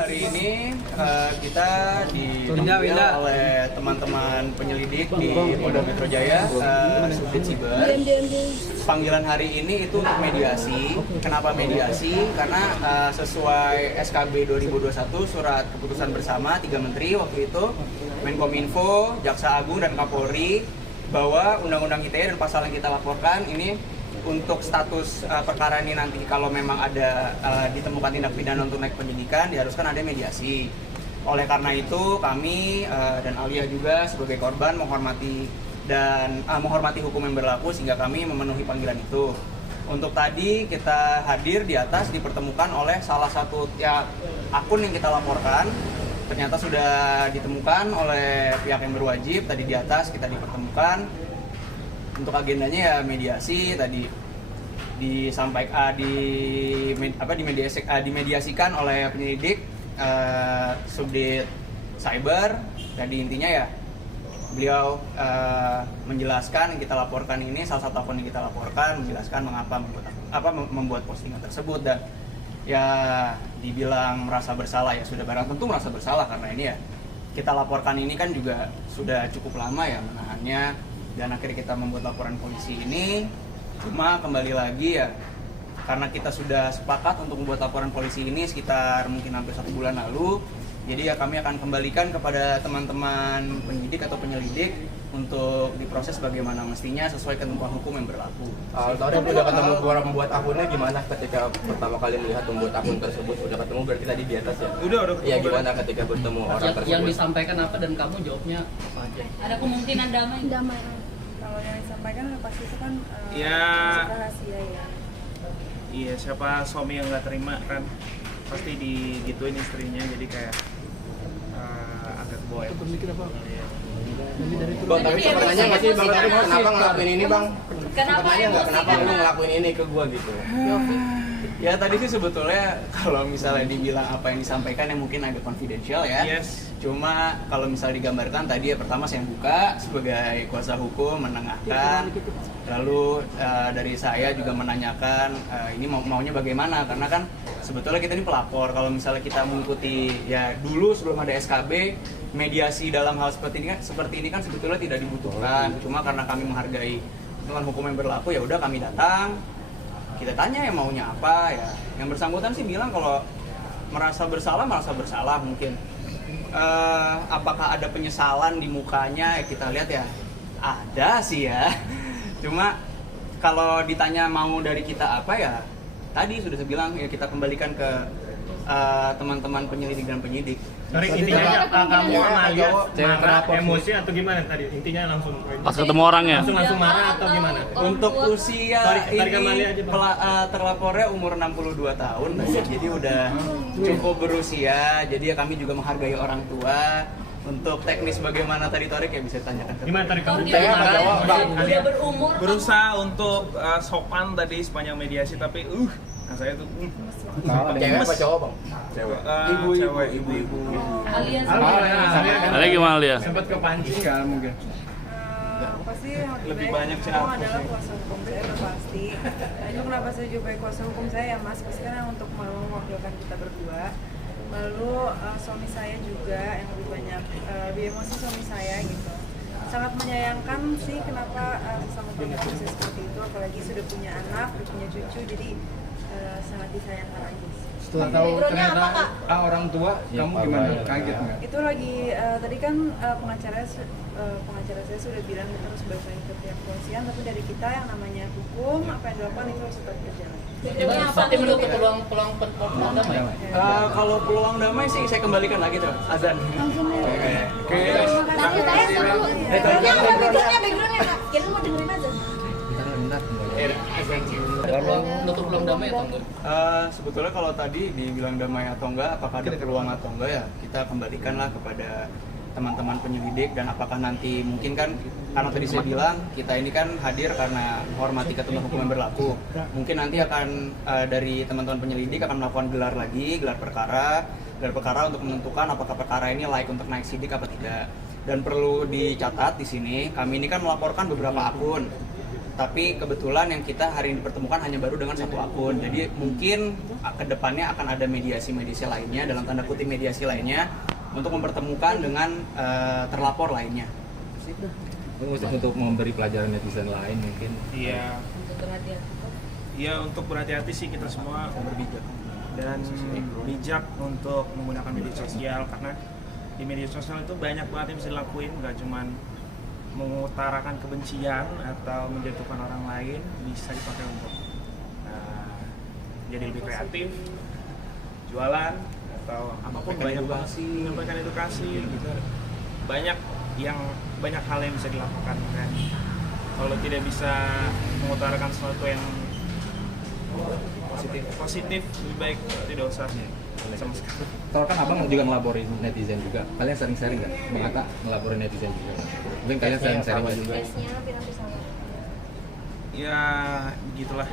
hari ini kita dipanggil oleh teman-teman penyelidik di Polda Metro Jaya, Subdit Siber. Panggilan hari ini itu untuk mediasi. Kenapa mediasi? Karena sesuai SKB 2021 surat keputusan bersama 3 menteri waktu itu, Menkominfo, Jaksa Agung dan Kapolri, bahwa Undang-Undang ITE dan pasal yang kita laporkan ini untuk status perkara ini nanti kalau memang ada ditemukan tindak pidana untuk naik penyidikan diharuskan ada mediasi. Oleh karena itu kami dan Alia juga sebagai korban menghormati hukum yang berlaku sehingga kami memenuhi panggilan itu. Untuk tadi kita hadir di atas dipertemukan oleh salah satu akun yang kita laporkan, ternyata sudah ditemukan oleh pihak yang berwajib. Tadi di atas kita dipertemukan. Untuk agendanya ya mediasi, tadi disampaikan dimediasikan oleh penyelidik Subdit Cyber. Jadi intinya ya beliau menjelaskan yang kita laporkan ini, salah satu akun yang kita laporkan menjelaskan mengapa membuat postingan tersebut, dan ya dibilang merasa bersalah, ya sudah barang tentu merasa bersalah karena ini ya kita laporkan ini kan juga sudah cukup lama ya menahannya. Dan akhirnya kita membuat laporan polisi ini, cuma kembali lagi ya karena kita sudah sepakat untuk membuat laporan polisi ini sekitar mungkin hampir 1 bulan lalu, jadi ya kami akan kembalikan kepada teman-teman penyidik atau penyelidik untuk diproses bagaimana mestinya sesuai ketentuan hukum yang berlaku. Tadi udah ketemu orang membuat akunnya, gimana ketika pertama kali melihat membuat akun tersebut? Udah ketemu berarti tadi di atas ya? Udah ketemu. Ya gimana ketika bertemu orang tersebut? Yang disampaikan apa dan kamu jawabnya apa aja? Ada kemungkinan damai. Kalau yang disampaikan pasti itu kan rahasia ya. Iya, siapa suami yang nggak terima kan pasti digituin istrinya, jadi kayak agak bawa emosi. Bang, tapi pertanyaannya nggak sih, Bang, kenapa ngelakuin ini, Bang? Kenapa kenapa lu ngelakuin ini ke gua gitu? Ya tadi sih sebetulnya kalau misalnya dibilang apa yang disampaikan yang mungkin agak confidential ya. Yes. Cuma kalau misalnya digambarkan tadi ya pertama saya buka sebagai kuasa hukum menengahkan, lalu dari saya juga menanyakan ini maunya bagaimana, karena kan sebetulnya kita ini pelapor. Kalau misalnya kita mengikuti ya dulu sebelum ada SKB, mediasi dalam hal seperti ini kan sebetulnya tidak dibutuhkan. Cuma karena kami menghargai dengan hukum yang berlaku, ya udah kami datang. Kita tanya ya maunya apa ya. Yang bersangkutan sih bilang kalau merasa bersalah mungkin. Apakah ada penyesalan di mukanya? Ya kita lihat ya ada sih ya. Cuma kalau ditanya mau dari kita apa ya, tadi sudah saya bilang ya kita kembalikan ke teman-teman penyelidik dan penyidik. Sorry, intinya kamu sama Alia marah, emosi atau gimana tadi? Intinya langsung pas ketemu orangnya langsung marah atau gimana? Untuk usia ini terlapornya umur 62 tahun, jadi udah cukup berusia. Jadi ya kami juga menghargai orang tua. Untuk teknis bagaimana tadi Torik ya bisa ditanyakan. Gimana tadi kamu? Udah berumur. Berusaha untuk sopan tadi sepanjang mediasi, tapi nah saya tuh Cewek apa cowok, Bang? Ibu-ibu. Alia gimana Alia? Sempat kepancing kan mungkin. Pasti yang Lebih baik banyak sih itu aku adalah sih. kuasa hukum saya udah pasti. Nah, itu kenapa saya juga baik kuasa hukum saya ya Mas, pasti kan untuk mewakilkan kita berdua. Lalu suami saya juga yang lebih banyak lebih emosi suami saya gitu. Sangat menyayangkan sih kenapa sesama perempuan bisa seperti itu, apalagi sudah punya anak, sudah punya cucu, jadi sangat disayangkan aja sih. Setelah tahu ternyata orang tua, kamu gimana? Kaget nggak? Itu lagi tadi kan pengacara saya sudah bilang kita harus balik lagi ke pihak kepolisian, tapi dari kita yang namanya hukum apa yang dilakukan itu harus tetap berjalan. Berarti menutup peluang damai. Kalau peluang damai sih saya kembalikan lagi tuh azan. Backgroundnya Kak. Kita mau dengerin aja. Menutup peluang damai atau enggak? Sebetulnya kalau tadi dibilang damai atau enggak, apakah ada peluang atau enggak ya kita kembalikanlah kepada teman-teman penyelidik. Dan apakah nanti mungkin kan karena tadi saya bilang kita ini kan hadir karena menghormati ketentuan hukum yang berlaku, mungkin nanti akan dari teman-teman penyelidik akan melakukan gelar perkara untuk menentukan apakah perkara ini layak untuk naik sidik apa tidak. Dan perlu dicatat di sini, kami ini kan melaporkan beberapa akun. Tapi kebetulan yang kita hari ini dipertemukan hanya baru dengan satu akun. Jadi mungkin kedepannya akan ada mediasi-mediasi lainnya, dalam tanda kutip mediasi lainnya, untuk mempertemukan dengan terlapor lainnya. Untuk memberi pelajaran netizen lain mungkin. Iya. Iya, untuk berhati-hati sih kita semua berbijak dan bijak untuk menggunakan media sosial, karena di media sosial itu banyak banget yang bisa dilakuin, nggak cuman mengutarakan kebencian atau menjatuhkan orang lain, bisa dipakai untuk jadi lebih kreatif, jualan atau apapun, banyak banget menyampaikan edukasi gitu. Banyak hal yang bisa dilakukan kan. Kalau tidak bisa mengutarakan sesuatu yang positif lebih baik tidak usah sama sekali. Kalau kan abang juga ngelaporin netizen juga, kalian sering sharing nggak? Bang Atta ngelaporin netizen juga, mungkin kalian sering sharing juga. Ya gitulah,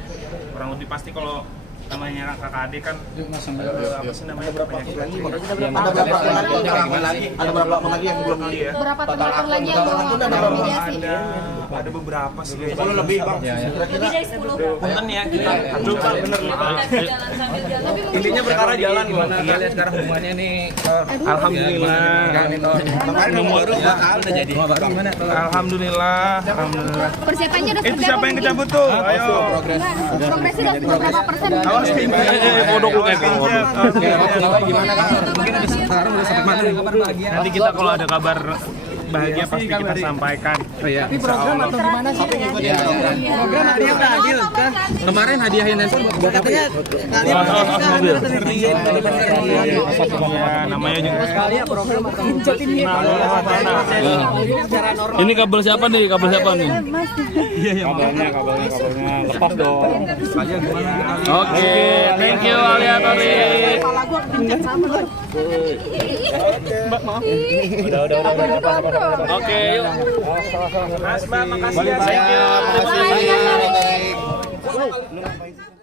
kurang lebih pasti kalau namanya kakak adik kan apa sih namanya, banyak Ada berapa akun lagi yang belum ya. Berapa teman lagi yang mau mediasi? Ada beberapa sih, 10 lebih bang. Lebih dari 10. punten ya kita lupa bener lupa. Jalan sambil jalan. Intinya perkara jalan gimana? Kalian sekarang hubungannya nih? Alhamdulillah. Baru 2 tahun udah jadi. Gimana? Alhamdulillah. Persiapannya udah Itu siapa yang kecabut tuh? Ayo. Progresnya udah berapa persen? Awas bodok lu kayak Gimana kan? Mungkin ada sekarang udah sampai mana nih kabar bahagia? Nanti kita kalau ada kabar bahagia pasti kita sampaikan. Oh iya. Tapi program atau gimana sih? Program hadiah udah adil kan? Kemarin hadiahin handphone buat Katanya Ya, namanya juga sekali ya program atau Ini kabel siapa nih? Kabel siapa nih? kabelnya lepas dong. Oke, thank you Aliatori. Udah. Oke, yuk. Mas, Mbak, makasih ya. Thank you. Terima kasih.